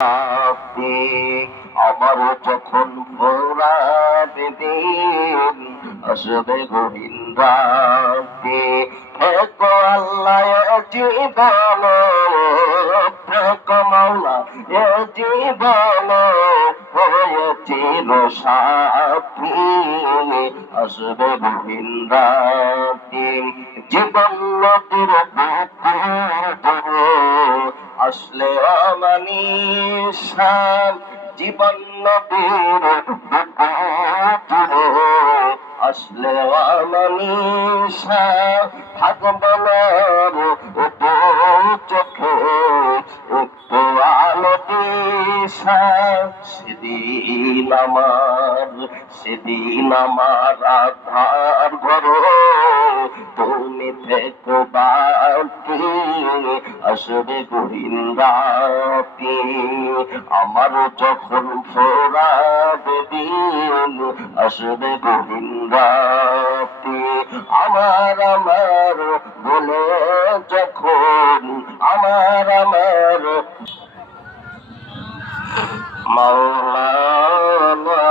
আপনি আমার যখন ফোরাবে দিন আসবে গহীন রাতে থেকো আল্লাহ জীবন থেকো মাওলা এ জীবন হয়ে চির সাথী আসবে গহীন রাতে জীবন নদীর বুকুর আসলে অমানিসা জীবন নদীর বুকুর আসলে অমানিসা থাকবে না চোখে একটু আলো দিশা সেদিন আমার আধার ঘর তুমি থেকো বাকি আসবে গহীন রাতে আমার যখন ফোরাবে দিন আসবে গহীন রাতে আমার বলে যখন আমার মাওলানা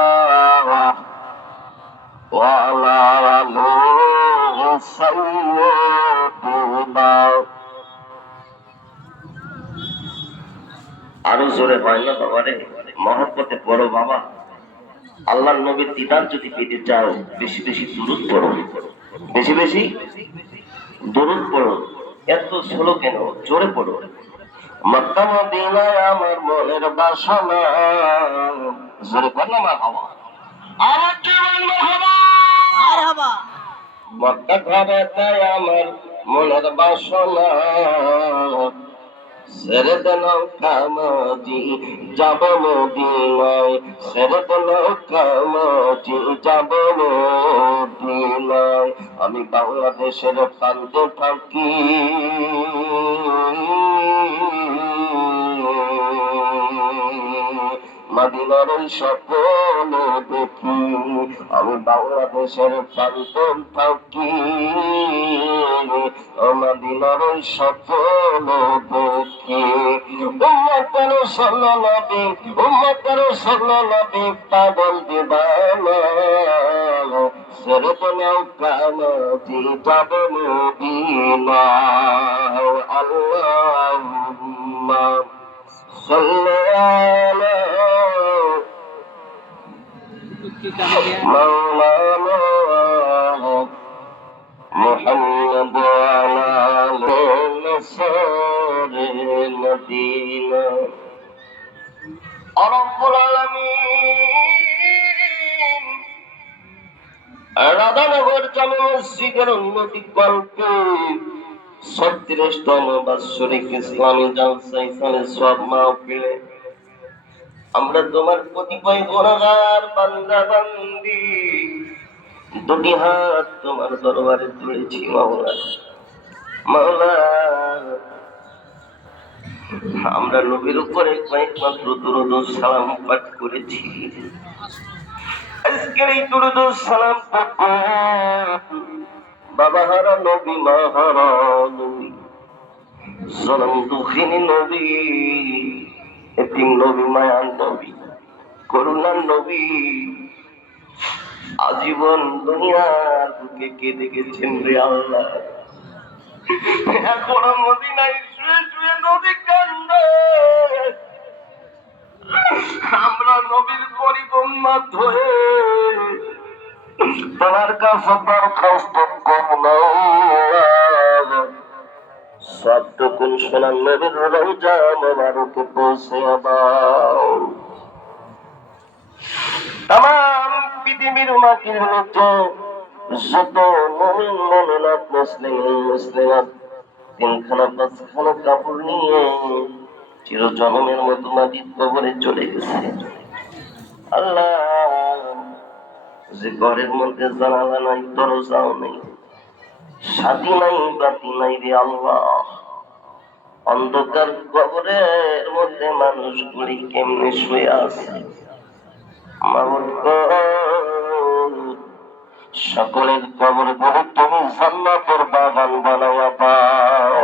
ওয়ালা আলু সাইয়্যিদুনা আরো জোরে হয় না বাবা রে, মহব্বতে পড়ো বাবা। আল্লাহর নবীর দিদার যদি পেতে চাও বেশি বেশি দুরূদ পড়ো, বেশি বেশি দুরূদ পড়ো। এত স্লো কেন, জোরে পড়ো। মক্কা মদিনায় আমার মনের বাসনা, জোরে পড়ো না বাবা। আমার জীবন মারহাবা, মক্কা ঘরেতে আমার মনের বাসনা ছেড়ে দিল কামাজি যাব মদিনায়, ছেড়ে দিল কামাজি যাব মদিনায়। আমি বাংলাদেশের প্রান্তে থাকি মদিনার স্বপ্ন দেখি, আমি বাংলাদেশের প্রান্তে থাকি মদিনার স্বপ্ন দেখি। উম্মতের সন্ন্যাবী পাগল দিবানা ছেড়ে দিলাম কামাজি যাব মদিনা। আল্লাহুম্মা সাল্লি আলা মাওলানা মুহাম্মদ ওয়া আলা নাসরিল মদিনা। রব্বুল আলামিন রাধানগর জামে মসজিদের উন্নতি কল্পে 36তম বাৎসরিক ইসলামী জালসা ইসলামের সওয়াব মাহফিলে আমরা তোমার কতিপয় গুনাহগার বান্দা বান্দি দুটি হাত তোমার দরবারে তুলেছি মাওলা। মাওলা আমরা নবীর উপরে কয়েকমাত্র দুরূদ ও সালাম পাঠ করেছি। আজকের এই দুরূদ ও সালাম পাঠ বাবা হারা নবী, মা হারা নবী, জনম দুঃখিনী নবী, এতিম নবী, মায়ার নবী, করুণার নবী আজীবন দুনিয়ার বুকে কেঁদে গেছেন রে আল্লাহ। এখন মদিনায় শুয়ে শুয়ে নবী কান্দে, আমরা নবীর গরিব উম্মত হয়ে তোমার কাছে দরখাস্ত করলাম সবটুকুন সোনার নবীর রওজা মোবারকে পৌঁছে দাও। তামাম পৃথিবীর মাটির নিচে যত মুমিন মুমিনাত মুসলিম মুসলিমাত তিনখানা পাঁচখানা কাপড় নিয়ে চির জনমের মতো মাটির কবরে চলে গেছে। আল্লাহ, যে ঘরের মধ্যে জানালা নাই, দরজাও নেই, সাথী নাই, বাতি নাই রে আল্লাহ, অন্ধকার কবরের মধ্যে মানুষগুলি কেমনে শুয়ে আছে। সকলের কবর গুলো তুমি জান্নাতের বাগান বানাইয়া দাও।